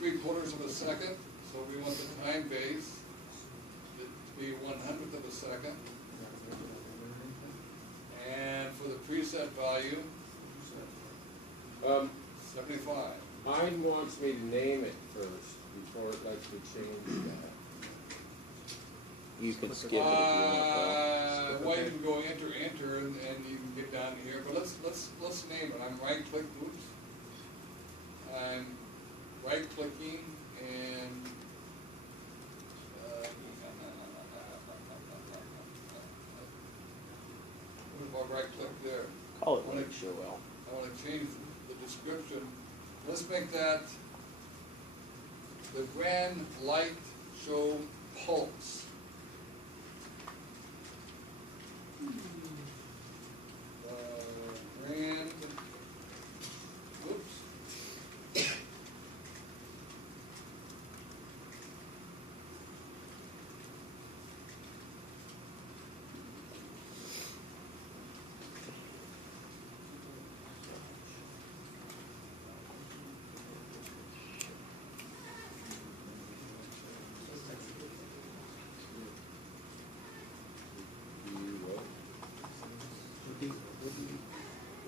3/4 of a second, so we want the time base to be 1/100th of a second. And for the preset value, 75. Mine wants me to name it first before it lets me change that. You can skip it if you want. Well, you can go enter, and you can get down here, but let's name it. I'm right-click, oops. I'm right-clicking and what if I right-click there? Call it like show L. I want to change the description. Let's make that the Grand Light Show Pulse. Grand, whoops.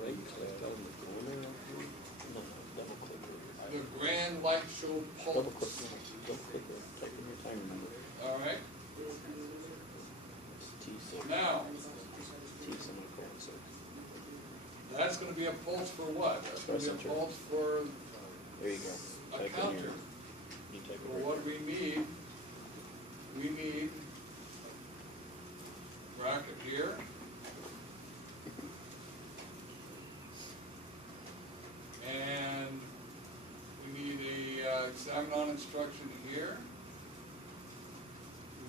Right click on the corner. No, double click The it. Grand Light Show Double click, Pulse. double click it. Type in your time number. All right. T6. Now, T746. that's going to be a pulse for what? That's going to be a Center. pulse for There you go. a Type in counter. your. You type it Well, right what there. do we need? We need bracket here. And we need a examine on instruction here.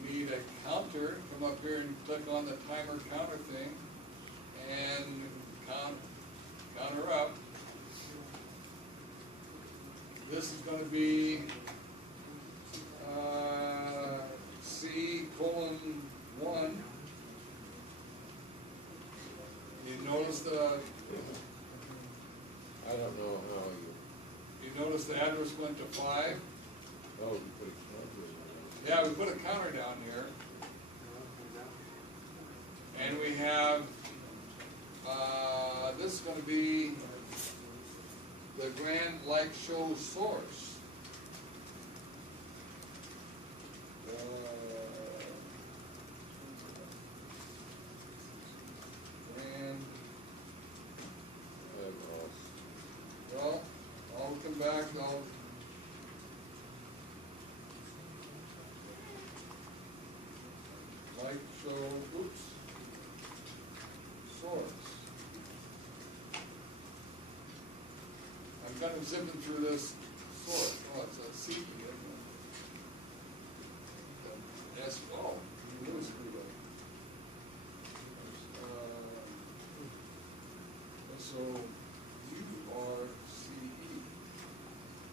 We need a counter. Come up here and click on the timer counter thing and counter up. This is going to be C:1. You notice I don't know how you notice the address went to 5. oh, you put a counter in there. Yeah, we put a counter down here. And we have, this is going to be the Grand Light Show source. Grand, I've lost. well, I'll come back, light show, oops, source. I'm kind of zipping through this source. Oh, it's a C, isn't it? S, oh, you really screwed up. S-O-U-R-C-E.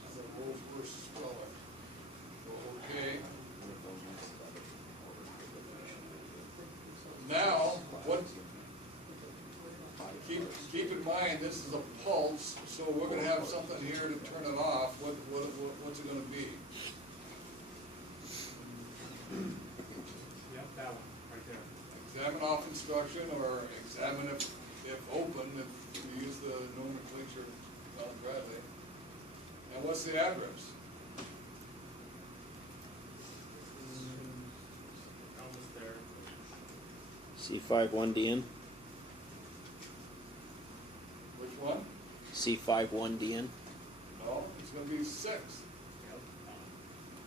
That's a world's worst speller. Okay. Now, what, keep in mind, this is a pulse, so we're gonna have something here to turn it off. What's it gonna be? Yep, that one, right there. Examine off instruction, or examine if open, if you use the nomenclature Don Bradley. And what's the address? Almost there. C51DN. Which one? C51DN. No, it's gonna be 6. Yep.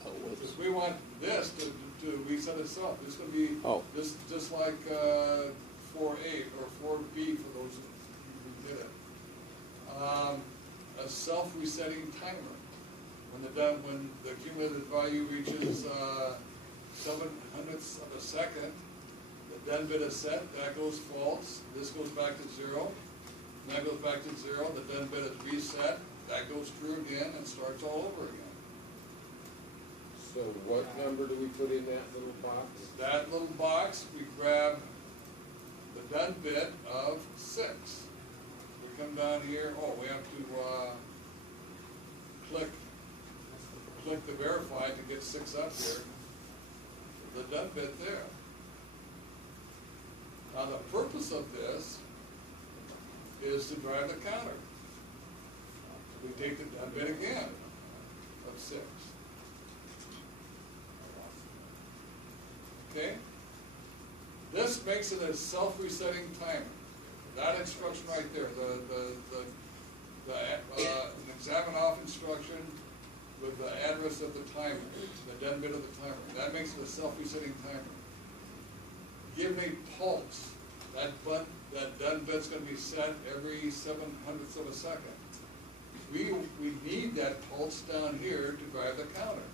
Oh, whoops. Because we want this to reset itself. This is gonna be, Oh. just like 4A or 4B for those who did it. A self-resetting timer. When the cumulative value reaches 7/100ths of a second, the done bit is set, that goes false, this goes back to 0, and that goes back to 0, the done bit is reset, that goes true again, and starts all over again. So what number do we put in that little box? That little box, we grab the done bit of 6. We come down here, oh, we have to click click the verify to get 6 up here, the done bit there. Now, the purpose of this is to drive the counter. We take the done bit again of 6. Okay? This makes it a self-resetting timer. That instruction right there, an examine off instruction with the address of the timer, the done bit of the timer, that makes it a self-resetting timer. Give a pulse. That done bit's gonna be set every 7/100ths of a second. We need that pulse down here to drive the counter.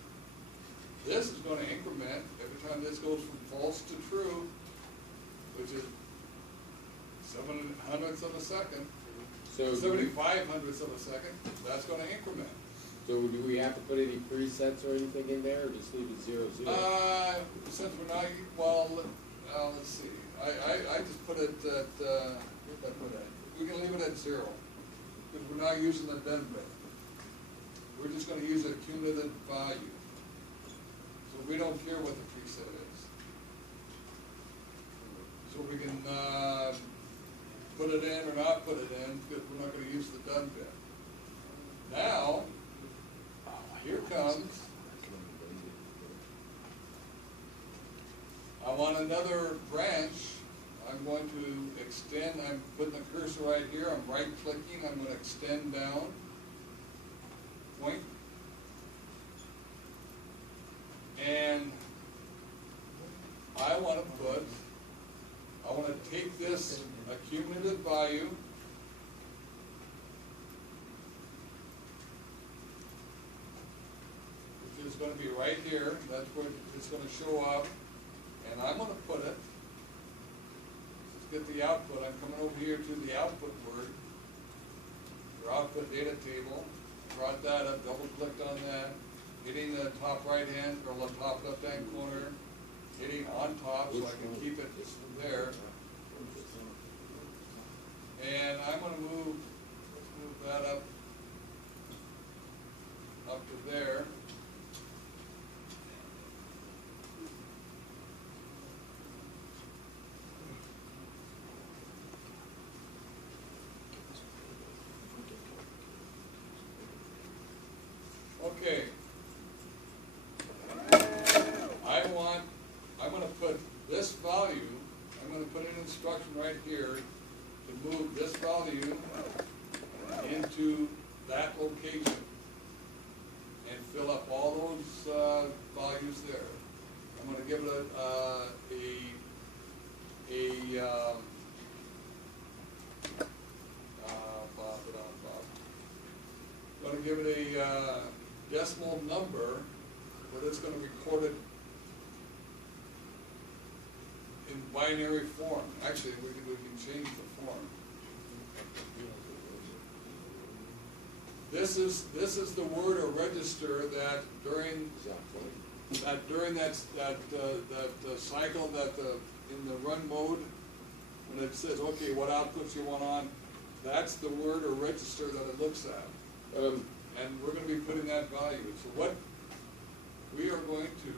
This is gonna increment every time this goes from false to true, which is 7/100ths of a second, So, 75/100ths of a second, that's gonna increment. so do we have to put any presets or anything in there, or just leave it 0, 0? Since we're not, well, let's see, I just put it at, we can leave it at 0, because we're not using the done bit. We're just gonna use a cumulative value. So we don't care what the preset is. So we can, put it in or not put it in, because we're not gonna use the done bit. Now, here comes, I want another branch. I'm going to extend, I'm putting the cursor right here, I'm right clicking, I'm gonna extend down, point. And I wanna take this accumulative value, which is gonna be right here, that's where it's gonna show up, and I'm gonna put it, let's get the output, I'm coming over here to the output word, your output data table, brought that up, double clicked on that, hitting the top right hand, or the top left hand corner, hitting on top so I can keep it there. And I'm gonna move that up to there. Okay. I'm gonna put this value, I'm gonna put an instruction right here to move this value into that location and fill up all those values there. I'm gonna give it gonna give it a decimal number, but it's gonna record it in binary form. Actually, we can change the form. This is the word or register that during that cycle in the run mode, when it says, okay, what outputs you want on, that's the word or register that it looks at. And we're going to be putting that value. So what we are going to,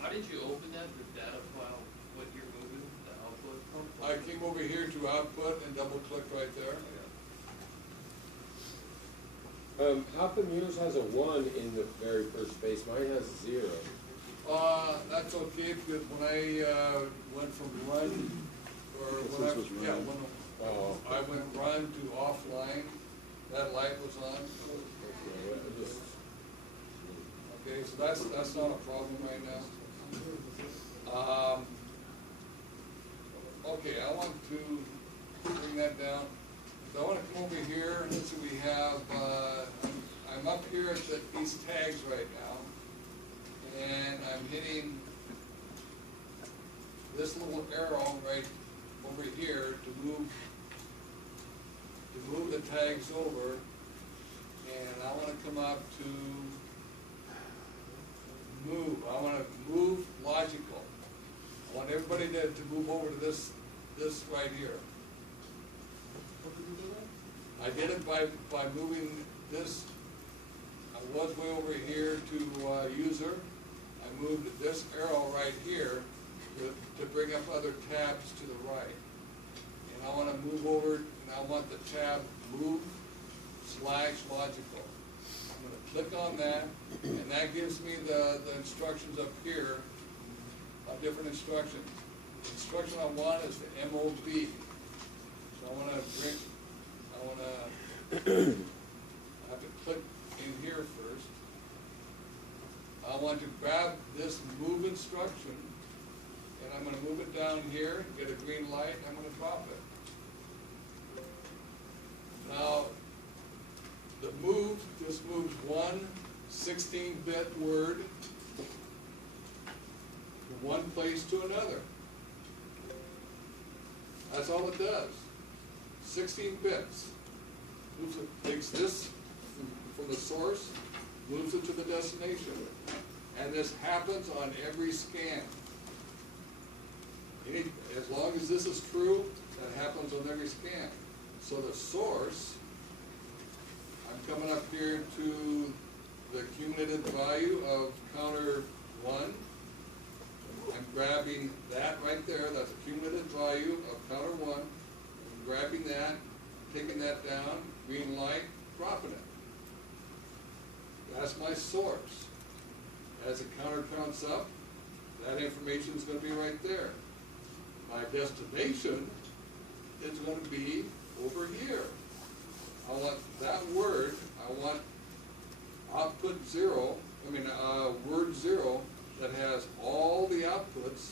How did you open that, the data file, what you're moving, the output? I came over here to output and double clicked right there. How come yours has a 1 in the very first space? Mine has 0. That's okay, because when I went from run, or when I, yeah, when I went run to offline, that light was on. Okay, so that's not a problem right now. Okay, I want to bring that down. So I want to come over here, and let's see, we have, I'm up here at these tags right now, and I'm hitting this little arrow right over here to move the tags over, and I want to come up to move. I want to move logical. I want everybody to move over to this right here. I did it by moving this. I was was way over here to user, I moved this arrow right here to bring up other tabs to the right. And I want to move over, and I want the tab move / logical. I'm going to click on that, and that gives me the instructions up here of different instructions. The instruction I want is the MOV. So I have to click in here first. I want to grab this move instruction, and I'm going to move it down here, get a green light, and I'm going to drop it. Now, the move just moves one 16-bit word from one place to another. That's all it does. 16 bits. Takes this from the source, moves it to the destination. And this happens on every scan. As long as this is true, that happens on every scan. So the source, I'm coming up here to the cumulative value of counter 1. I'm grabbing that right there, that's a cumulative value of counter 1. I'm grabbing that, taking that down, green light, dropping it. That's my source. As the counter counts up, that information is going to be right there. My destination is going to be over here. I want that word, I want output 0, word 0 that has all the outputs.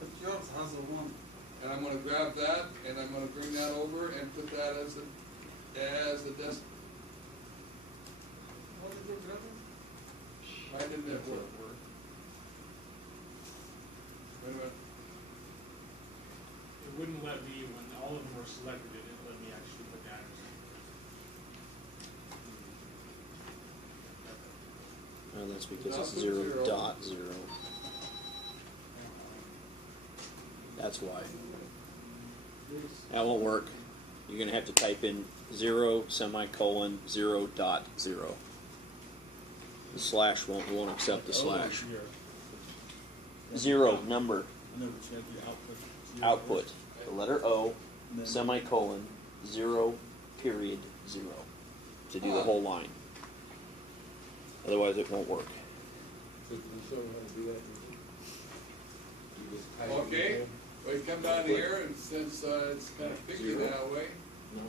But yours has a 1. And I'm going to grab that, and I'm going to bring that over and put that as the destination. What did you grab it? Why didn't it work? Wait a minute. It wouldn't let me, when all of them were selected, it didn't let me actually put that. Well, that's because Output it's 0.0. 0. That's why. That won't work. You're going to have to type in 0, semicolon, 0.0. The slash won't accept the slash. 0, number, And then we check the output. output, the letter O, semicolon, 0, period, 0, to do the whole line. Otherwise it won't work. So can you show me how to do that? You just type it Okay, in. well, you come down here, and since it's kind of picky 0. that way, No.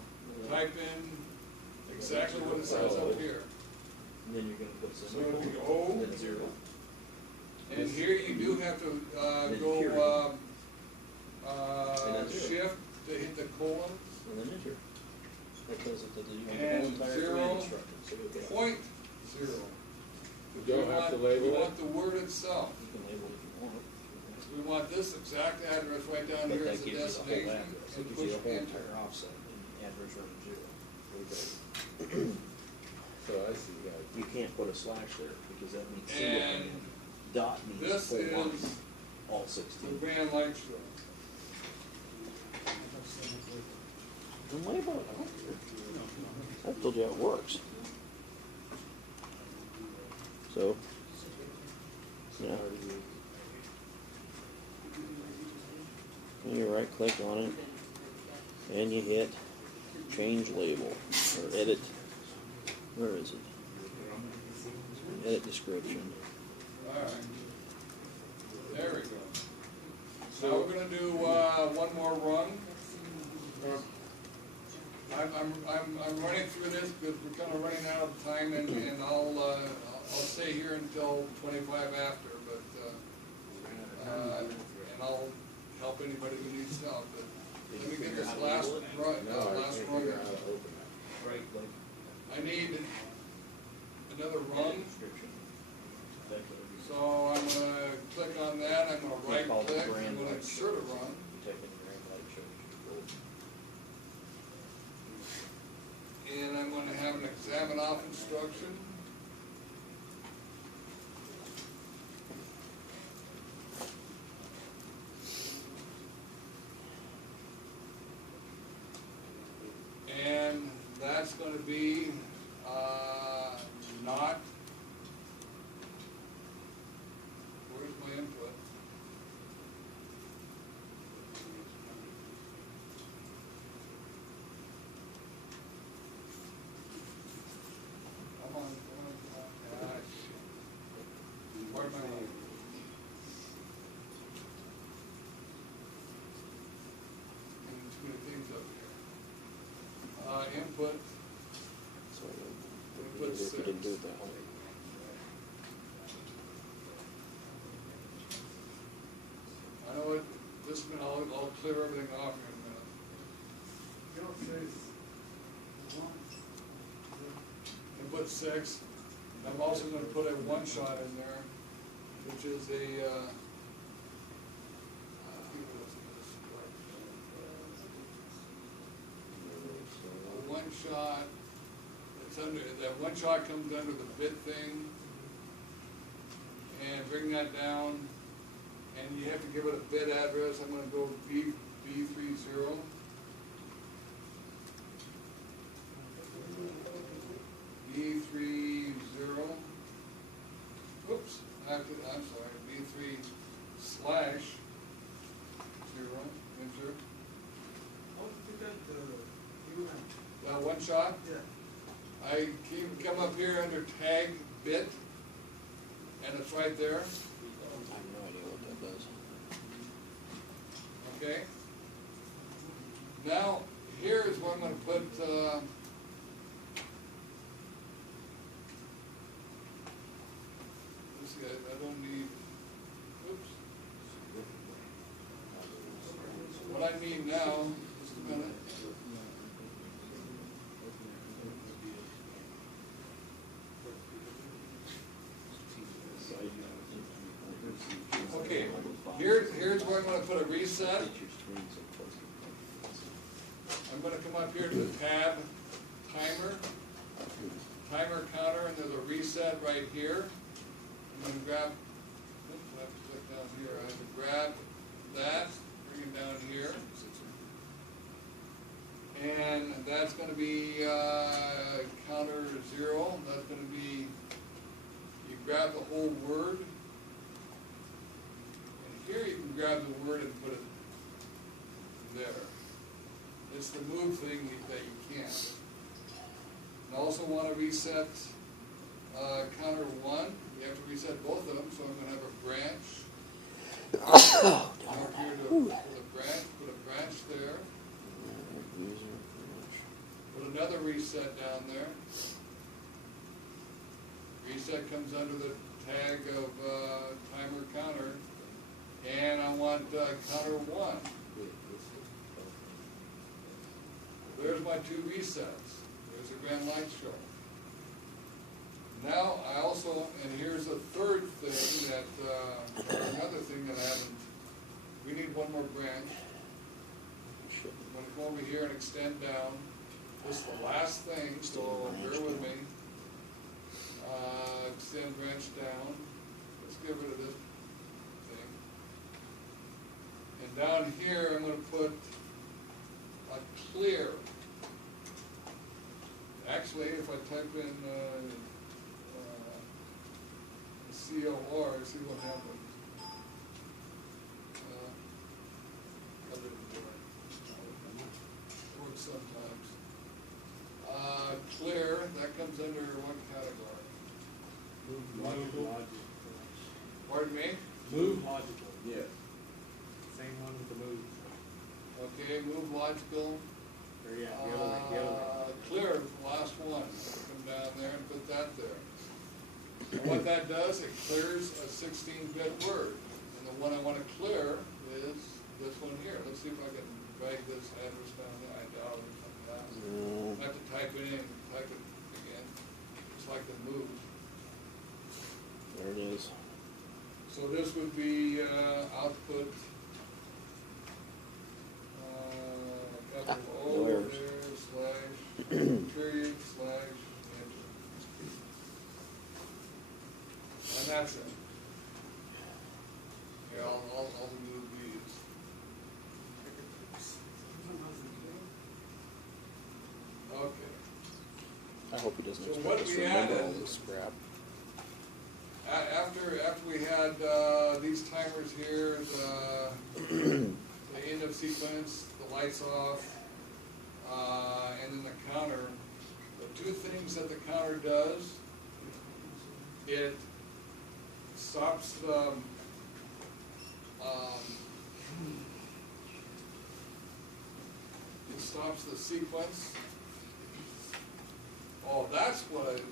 type in exactly what it says up here. And then you're going to put So it'll be O, and then 0. and here you do have to Then go period. And then 0. shift to hit the colon, And then enter. That does it, you have the And whole entire 0, command instruction, so you'll get it. point 0. You don't have to We label want it? the word itself. You can label it if you want. We want this exact address right down But here that as the gives you the whole destination, address, it and gives push you the whole enter. entire offset and address running 0. Okay. So I see, yeah. You can't put a slash there because that means single And command. Dot means This full line, is all the 16. Van Lykstra. Then label it. I don't care. I told you how it works. So, yeah. And you right click on it and you hit change label or edit. Where is it? Edit description. Alright. There we go. Now we're gonna do, one more run. I'm running through this because we're kinda running out of time, and I'll stay here until 25 after, but, and I'll help anybody who needs help, but let me get this last run, No, I last can't run. figure out how to open that. Right click. I need another Edit run, description. so I'm gonna click on that, I'm gonna right Call it click, I'm brand gonna light insert a shows. run. You type in brand light shows. And I'm going to have an examine off instruction. And that's going to be put, So Put if we didn't do it that way. I know it, this minute, I'll clear everything off here in a minute. You don't say one. And put 6. I'm also gonna put a 1-shot in there, which is a, a 1-shot, it's under, that 1-shot comes under the bit thing, and bring that down, and you have to give it a bit address. I'm gonna go B30. B30, whoops, I'm sorry, B3/0, enter. How did you get the UN? That 1-shot, Yeah. I come up here under tag bit, and it's right there, I have no idea what that does. okay? Now, here is where I'm gonna put, let's see, I don't need, oops. What I need now, just a minute. Okay, here's where I'm gonna put a reset. I'm gonna come up here to the tab, timer counter, and there's a reset right here. I'm gonna grab, oops, I have to click down here, I have to grab that, bring it down here. And that's gonna be, counter 0, that's gonna be, you grab the whole word. And here you can grab the word and put it there. It's the move thing that you can't. And also want to reset counter 1. You have to reset both of them, so I'm going to have a branch. Come up here to put a branch there. Put another reset down there. Reset comes under the tag of timer counter. And I want counter 1. There's my 2 resets. There's a grand light show. Now I also, and here's a third thing that, another thing that I haven't, we need one more branch. I'm gonna come over here and extend down. This is the last thing, so bear with me. Extend branch down. Let's get rid of this thing. And down here, I'm gonna put a clear. Actually, if I type in COR, see what happens. That didn't work. It works sometimes. Clear, that comes under what category? Logical. Pardon me? Move logical. Yes. Same one with the move. Okay, move logical. Or yeah, the other way. Clear, the last one. Come down there and put that there. And what that does, it clears a 16-bit word. And the one I want to clear is this one here. Let's see if I can drag this address down there. I doubt it. I have to type it in, type it again. It's like the move. There it is. So this would be output. Capital O no errors. there, slash, period, slash, enter. And that's it. Yeah, I'll move these. Okay. I hope he doesn't So expect what us we to remember added- all this crap. After we had these timers here, the end of sequence, the lights off, and then the counter, the 2 things that the counter does, it stops the sequence Oh, that's what I did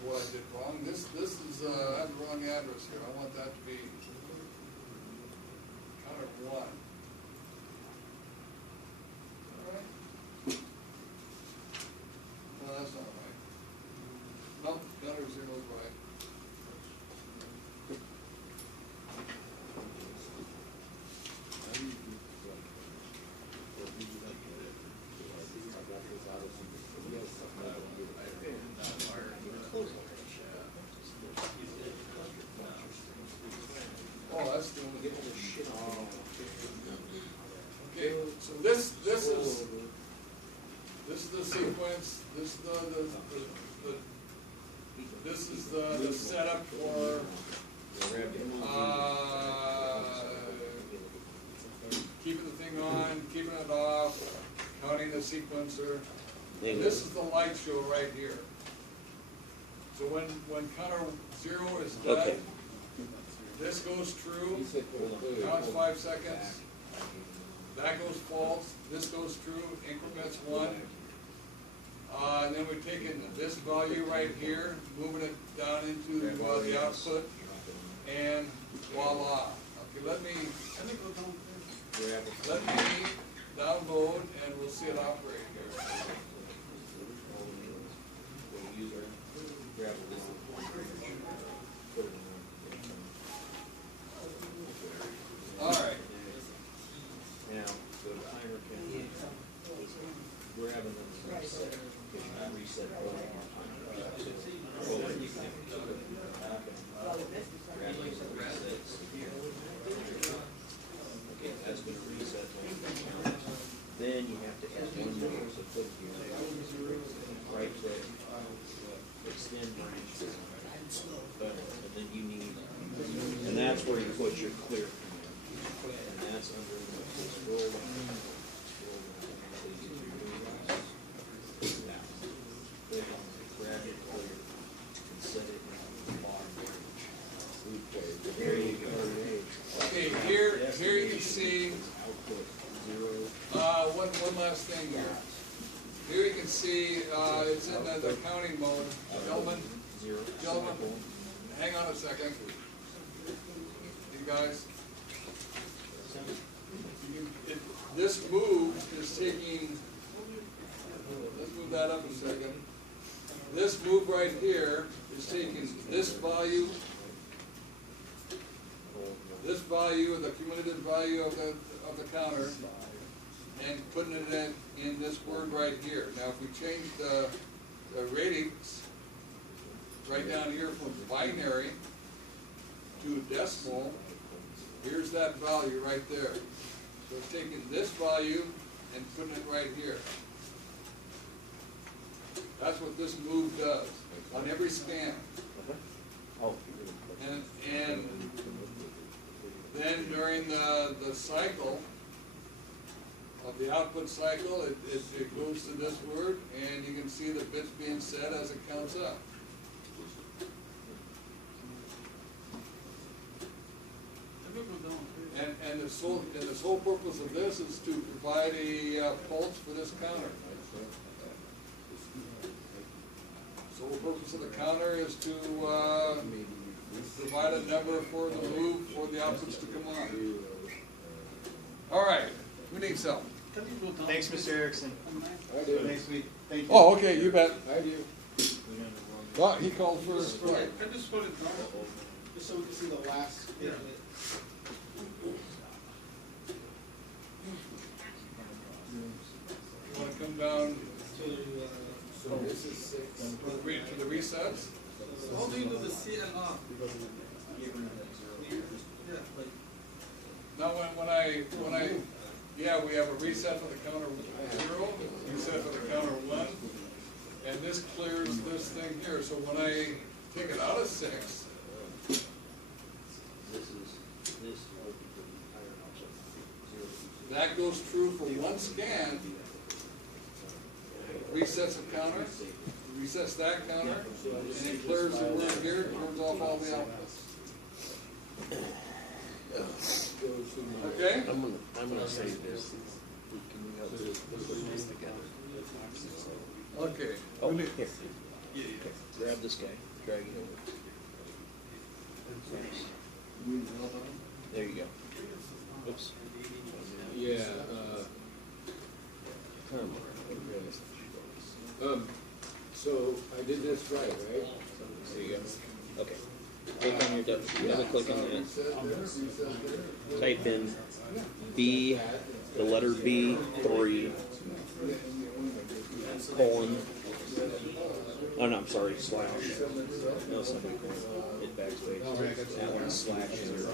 wrong. This is, I have the wrong address here. I want that to be counter one. Alright. No, that's not right. Nope, counter zero is right. Oh, that's the only get the shit on. Okay, so this is the sequence, this is this is the setup for, keeping the thing on, keeping it off, counting the sequencer. And this is the light show right here. So when counter zero is done, Okay. this goes true, counts 5 seconds, that goes false, this goes true, increments 1. And then we're taking this value right here, moving it down into the output, and voila. Okay, let me download and we'll see it operate here. Alright, Now, the timer can grab and then reset. Reset. Okay, that's gonna reset. Then you have to add one more, so click here. Right click. Extend branch. Button, and then you need, and that's where you put your clear command. And that's under the scroll line. Scroll line, until you get to your new line. Now, click on it, grab it, clear, and set it in the bottom branch. There you go. okay, here you can see, Output 0. one last thing here. Here you can see, it's in the counting mode. Gentlemen, hang on a second. You guys. This move is taking, let's move that up a second. This move right here is taking this value, the cumulative value of the counter, and putting it in this word right here. Now, if we change the ratings right down here from binary to decimal, here's that value right there. So it's taking this value and putting it right here. That's what this move does on every scan. And then during the cycle, of the output cycle, it goes to this word, and you can see the bits being set as it counts up. And the sole purpose of this is to provide a pulse for this counter. Sole purpose of the counter is to provide a number for the move for the outputs to come on. All right, we need some. Thanks, Mr. Erickson. I do. Next week. Thank you. Oh, okay, you bet. I do. Well, he called first. Can I just put it down, just so we can see the last bit of it? You wanna come down To, So this is 6. to the resets? how do you do the CLR? Yeah, like, Now, when I, yeah, we have a reset for the counter 0, reset for the counter 1, and this clears this thing here. So when I take it out of 6, This is looking for the entire output. 0. that goes true for one scan, resets the counter, resets that counter, and it clears the word here, turns off all the outputs. Okay? I'm gonna save this. Can we put this together? Okay. Oh, here. Grab this guy, drag it over. Nice. There you go. Oops. Yeah, Come on. so I did this right? There you go. Okay. Click on your double click on that. Type in B, the letter B, 3, colon. Oh no, I'm sorry, slash. No, it's not colon. Hit backspace. That one's slash 0.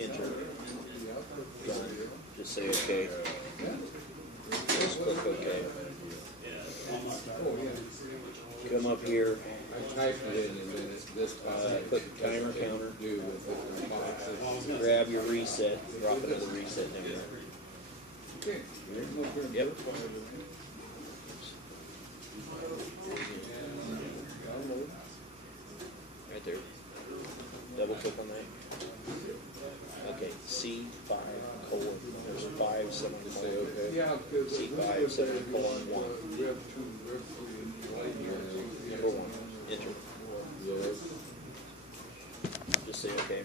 Enter. Done. Just say OK. Just click OK. Come up here. I typed it in and then it's this Click timer counter. do with it. Grab your reset. Drop it in the reset down there. Okay. Yep. Right there. Double click on that. Okay, C5 colon. There's 5 Say semicolon. okay. Yeah, because C5 semicolon 1. Rev 2, Rev 3, Number 1. Enter. Yes. Just say okay.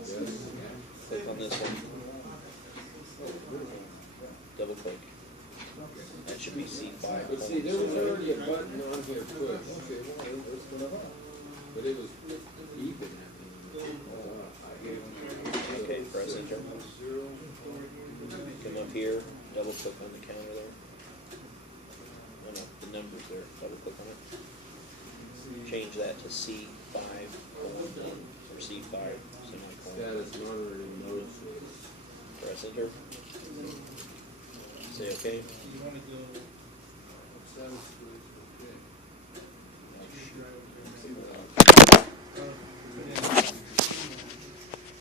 Yes. Click on this one. Double click. That should be C5. But see, there was already a button on here push. But it was even. Okay, press enter. Come up here, double click on the counter there. No, the numbers there, double click on it. Change that to C5 colon, or C5 semicolon. Status monitoring mode. Press enter. Say okay.